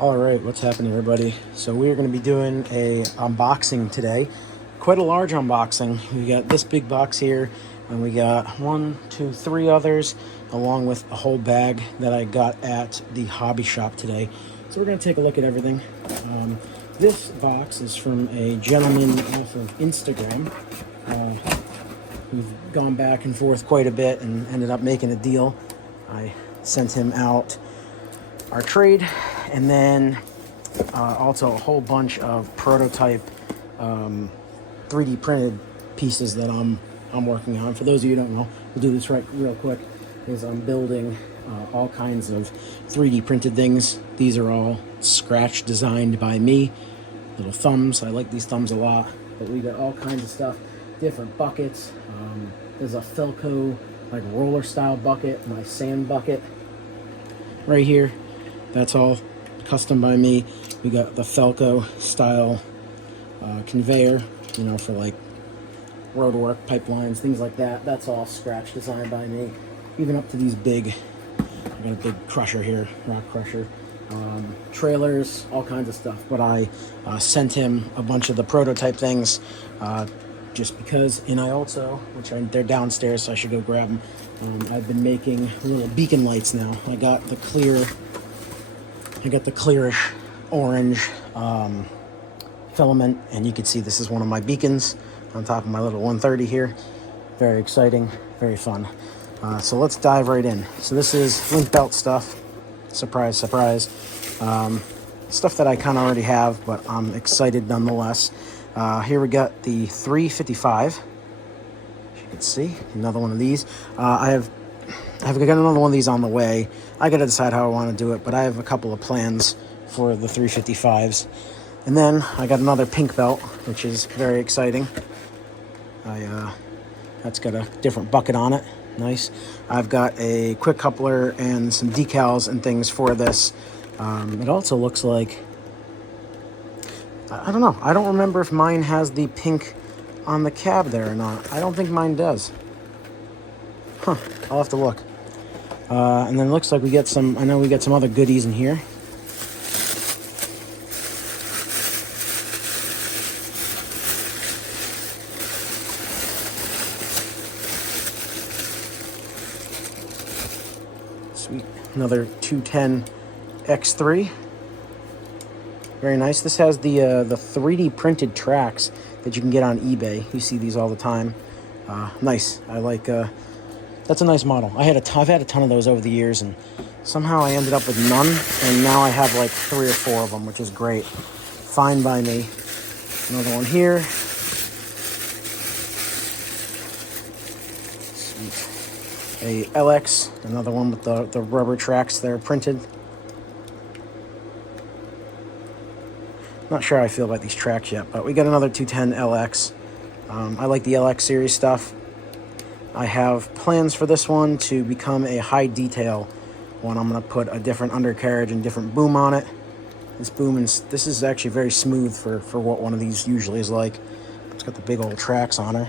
All right, what's happening, everybody? So we are going to be doing a unboxing today. Quite a large unboxing. We got this big box here, and we got 1, 2, 3 others, along with a whole bag that I got at the hobby shop today. So we're going to take a look at everything. This box is from a gentleman off of Instagram. We've gone back and forth quite a bit and ended up making a deal. I sent him out our trade, and then also a whole bunch of prototype 3D printed pieces that I'm working on. For those of you who don't know, we'll do this real quick. Is I'm building all kinds of 3D printed things. These are all scratch designed by me. Little thumbs. I like these thumbs a lot. But we got all kinds of stuff. Different buckets. There's a Felco like roller style bucket. My sand bucket right here. That's all custom by me. We got the Felco style conveyor, you know, for like road work, pipelines, things like that. That's all scratch designed by me. Even up to these big, I got a big crusher here, rock crusher, trailers, all kinds of stuff. But I sent him a bunch of the prototype things just because, and I also, they're downstairs, so I should go grab them. I've been making little beacon lights now. I got the clearish orange filament, and you can see this is one of my beacons on top of my little 130 here. Very exciting, very fun. So let's dive right in. So this is link belt stuff. Surprise, surprise. Stuff that I kind of already have, but I'm excited nonetheless. Here we got the 355. As you can see, another one of these. I've got another one of these on the way. I got to decide how I want to do it, but I have a couple of plans for the 355s. And then I got another pink belt, which is very exciting. That's got a different bucket on it. Nice. I've got a quick coupler and some decals and things for this. It also looks like, I don't know. I don't remember if mine has the pink on the cab there or not. I don't think mine does. Huh. I'll have to look. And then it looks like we get some, I know we got some other goodies in here. Sweet. Another 210 X3. Very nice. This has the 3D printed tracks that you can get on eBay. You see these all the time. Nice. I like, that's a nice model. I've had a ton of those over the years, and somehow I ended up with none, and now I have like 3 or 4 of them, which is great. Fine by me. Another one here. Sweet. A LX, another one with the rubber tracks that are printed. Not sure how I feel about these tracks yet, but we got another 210 LX. I like the LX series stuff. I have plans for this one to become a high detail one. I'm going to put a different undercarriage and different boom on it. This is actually very smooth for what one of these usually is like. It's got the big old tracks on her.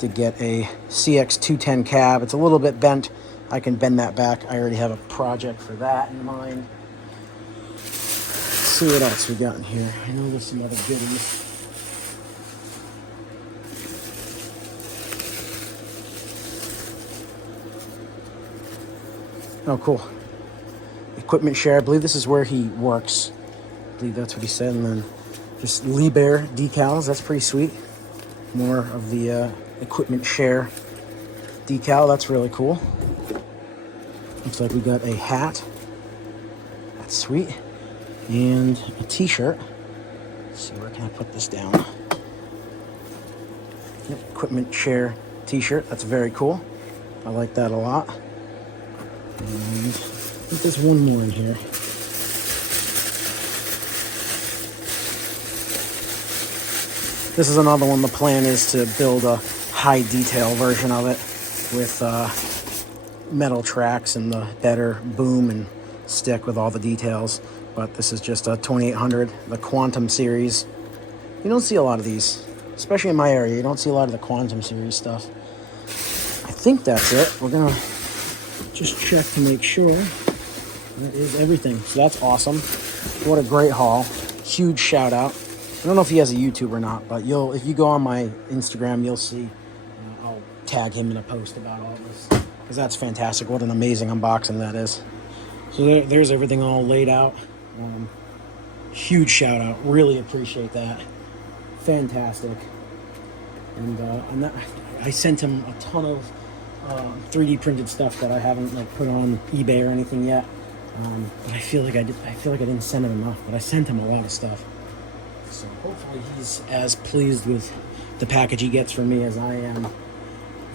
To get a CX210 cab. It's a little bit bent. I can bend that back. I already have a project for that in mind. Let's see what else we got in here. I know there's some other goodies. Oh, cool. Equipment share. I believe this is where he works. I believe that's what he said. And then just Liebherr decals. That's pretty sweet. More of the equipment share decal. That's really cool. Looks like we got a hat. That's sweet. And a t-shirt. Let's see, where can I put this down? Yep, equipment share t-shirt. That's very cool. I like that a lot. And I think there's one more in here. This is another one. The plan is to build a high detail version of it with metal tracks and the better boom and stick with all the details. But this is just a 2800, the Quantum series. You don't see a lot of these, especially in my area. You don't see a lot of the Quantum series stuff. I think that's it. We're gonna just check to make sure. That is everything. So that's awesome. What a great haul. Huge shout out. I don't know if he has a YouTube or not, but if you go on my Instagram, you'll see. I'll tag him in a post about all this, because that's fantastic. What an amazing unboxing that is. So there's everything all laid out. Huge shout out. Really appreciate that. Fantastic. And I sent him a ton of 3D printed stuff that I haven't put on eBay or anything yet. But I feel like I didn't send him enough. But I sent him a lot of stuff. So hopefully he's as pleased with the package he gets from me as I am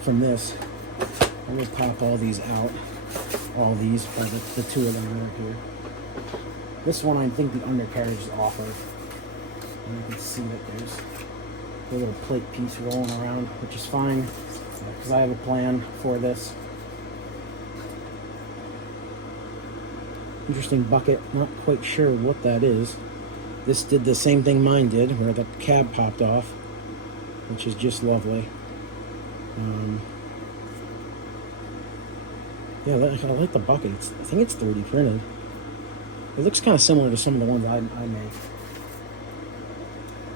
from this. I'm gonna pop all these out. All these, or the two of them that are here. This one, I think the undercarriage is offered. And you can see that there's a little plate piece rolling around, which is fine, because I have a plan for this. Interesting bucket, not quite sure what that is. This did the same thing mine did, where the cab popped off, which is just lovely. Yeah, I like the bucket. I think it's 3D printed. It looks kind of similar to some of the ones I make.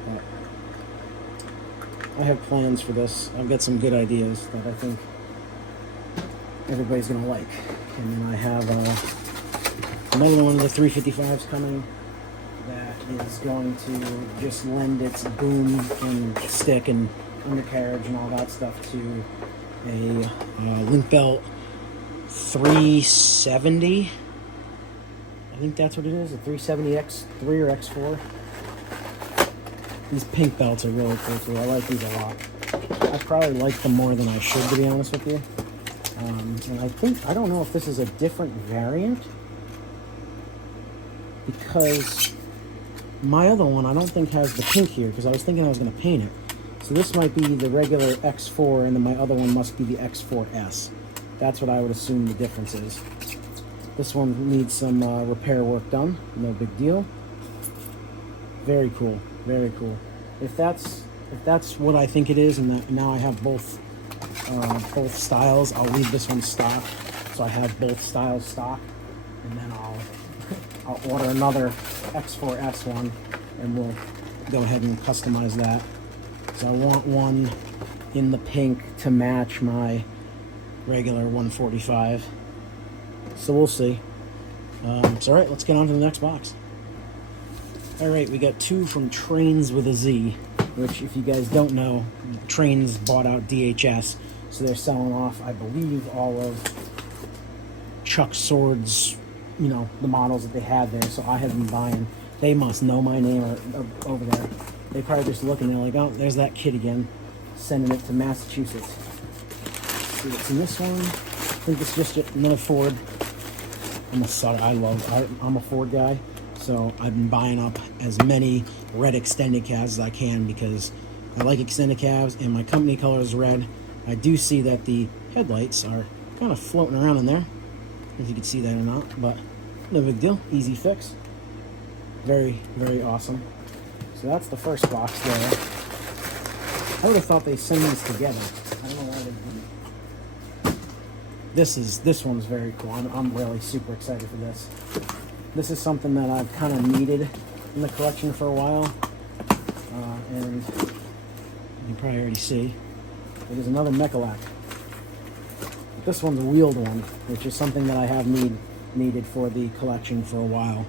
But I have plans for this. I've got some good ideas that I think everybody's going to like. And then I have another one of the 355s coming that is going to just lend its boom and stick and undercarriage and all that stuff to a link belt 370. I think that's what it is, a 370 X3 or X4. These pink belts are really cool too. I like these a lot. I probably like them more than I should, to be honest with you. And I don't know if this is a different variant, because my other one I don't think has the pink here, because I was thinking I was going to paint it. So this might be the regular X4, and then my other one must be the X4S. That's what I would assume the difference is. This one needs some repair work done. No big deal. Very cool. Very cool. If that's what I think it is, and that now I have both styles, I'll leave this one stock, so I have both styles stock, and then I'll order another X4S one, and we'll go ahead and customize that. So I want one in the pink to match my regular 145. So we'll see. So all right, let's get on to the next box. All right, we got two from Trains with a Z, which, if you guys don't know, Trains bought out DHS, so they're selling off, I believe, all of Chuck Sword's, the models that they had there. So I have been buying. They must know my name over there. They probably just look and they're like, oh, there's that kid again, sending it to Massachusetts. See what's in this one. I think it's just another Ford. I'm a Ford guy, so I've been buying up as many red extended cabs as I can, because I like extended cabs, and my company color is red. I do see that the headlights are kind of floating around in there, if you can see that or not, but no big deal. Easy fix. Very, very awesome. So that's the first box there. I would have thought they send these together. I don't know why they didn't. This one's very cool. I'm really super excited for this. This is something that I've kind of needed in the collection for a while, and you probably already see it is another Mecalac. This one's a wheeled one, which is something that I have needed for the collection for a while.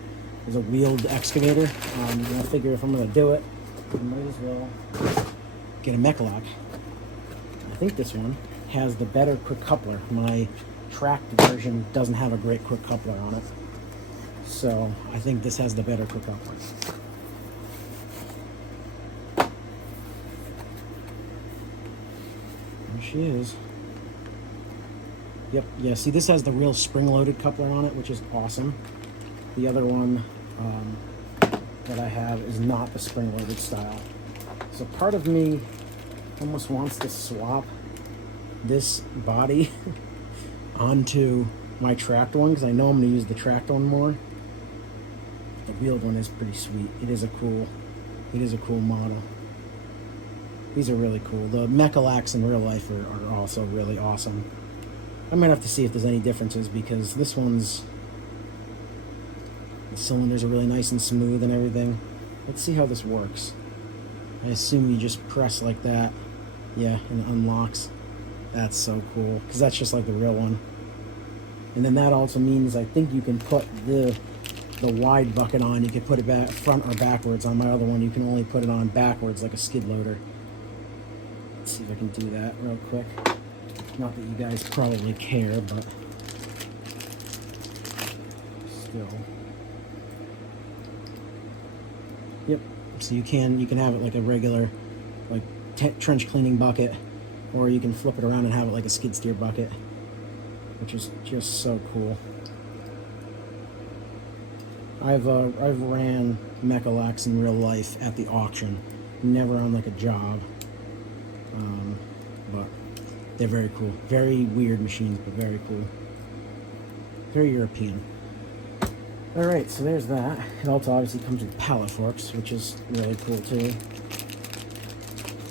Is a wheeled excavator. I figure if I'm going to do it, I might as well get a Mecalac. I think this one has the better quick coupler. My tracked version doesn't have a great quick coupler on it, so I think this has the better quick coupler. There she is. Yep, yeah, see, this has the real spring-loaded coupler on it, which is awesome. The other one that I have is not the spring-loaded style. So part of me almost wants to swap this body onto my tracked one, because I know I'm going to use the tracked one more. The wheeled one is pretty sweet. It is a cool model. These are really cool. The Mecalacs in real life are also really awesome. I might have to see if there's any differences, because this one's The cylinders are really nice and smooth and everything. Let's see how this works. I assume you just press like that. Yeah, and it unlocks. That's so cool, because that's just like the real one. And then that also means I think you can put the wide bucket on. You can put it back front or backwards. On my other one, you can only put it on backwards like a skid loader. Let's see if I can do that real quick. Not that you guys probably care, but still. Yep. So you can have it like a regular, like trench cleaning bucket, or you can flip it around and have it like a skid steer bucket, which is just so cool. I've ran Mecalacs in real life at the auction, never on like a job, but they're very cool. Very weird machines, but very cool. Very European. All right, so there's that. It also obviously comes with pallet forks, which is really cool too,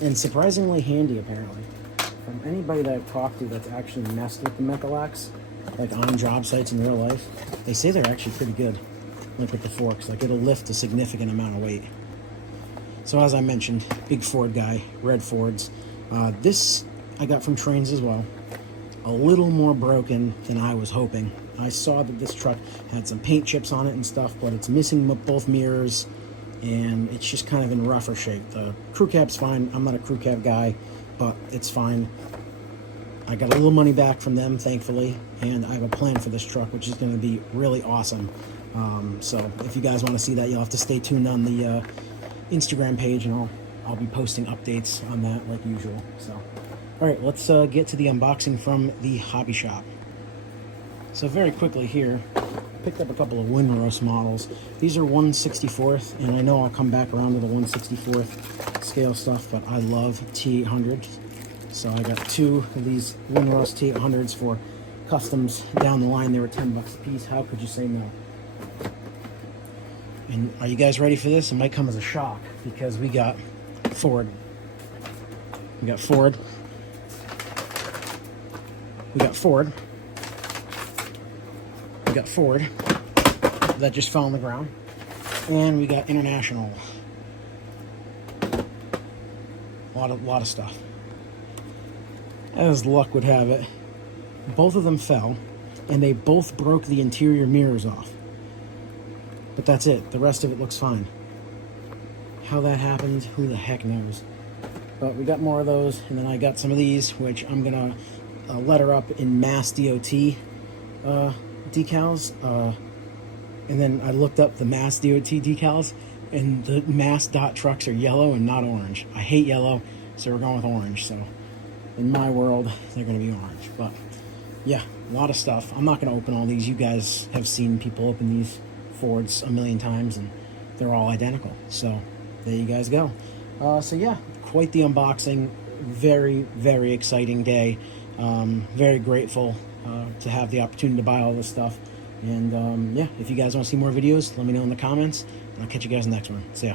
and surprisingly handy apparently. From anybody that I've talked to that's actually messed with the Mecalacs, like on job sites in real life, they say they're actually pretty good. Like with the forks, like it'll lift a significant amount of weight. So as I mentioned, big Ford guy, red Fords. This I got from Trains as well. A little more broken than I was hoping. I saw that this truck had some paint chips on it and stuff, but it's missing both mirrors, and it's just kind of in rougher shape. The crew cab's fine. I'm not a crew cab guy, but it's fine. I got a little money back from them, thankfully, and I have a plan for this truck, which is going to be really awesome. So if you guys want to see that, you'll have to stay tuned on the Instagram page, and I'll be posting updates on that like usual. So, all right, let's get to the unboxing from the hobby shop. So very quickly here, I picked up a couple of Windroast models. These are 1/64th, and I know I'll come back around to the 1/64th scale stuff, but I love T800s. So I got two of these Windroast T800s for customs down the line. They were $10 a piece. How could you say no? And are you guys ready for this? It might come as a shock, because we got Ford. We got Ford. We got Ford. We got Ford. That just fell on the ground. And we got International. A lot of stuff. As luck would have it, both of them fell, and they both broke the interior mirrors off. But that's it. The rest of it looks fine. How that happened, who the heck knows? But we got more of those, and then I got some of these, which I'm gonna letter up in Mass DOT decals. And then I looked up the Mass DOT decals, and the Mass dot trucks are yellow and not orange. I hate yellow, so we're going with orange. So in my world, they're gonna be orange. But yeah, a lot of stuff. I'm not gonna open all these. You guys have seen people open these Fords a million times, and they're all identical. So there you guys go. So yeah, quite the unboxing. Very, very exciting day. Very grateful to have the opportunity to buy all this stuff. And yeah, if you guys want to see more videos, let me know in the comments, and I'll catch you guys in the next one. See ya.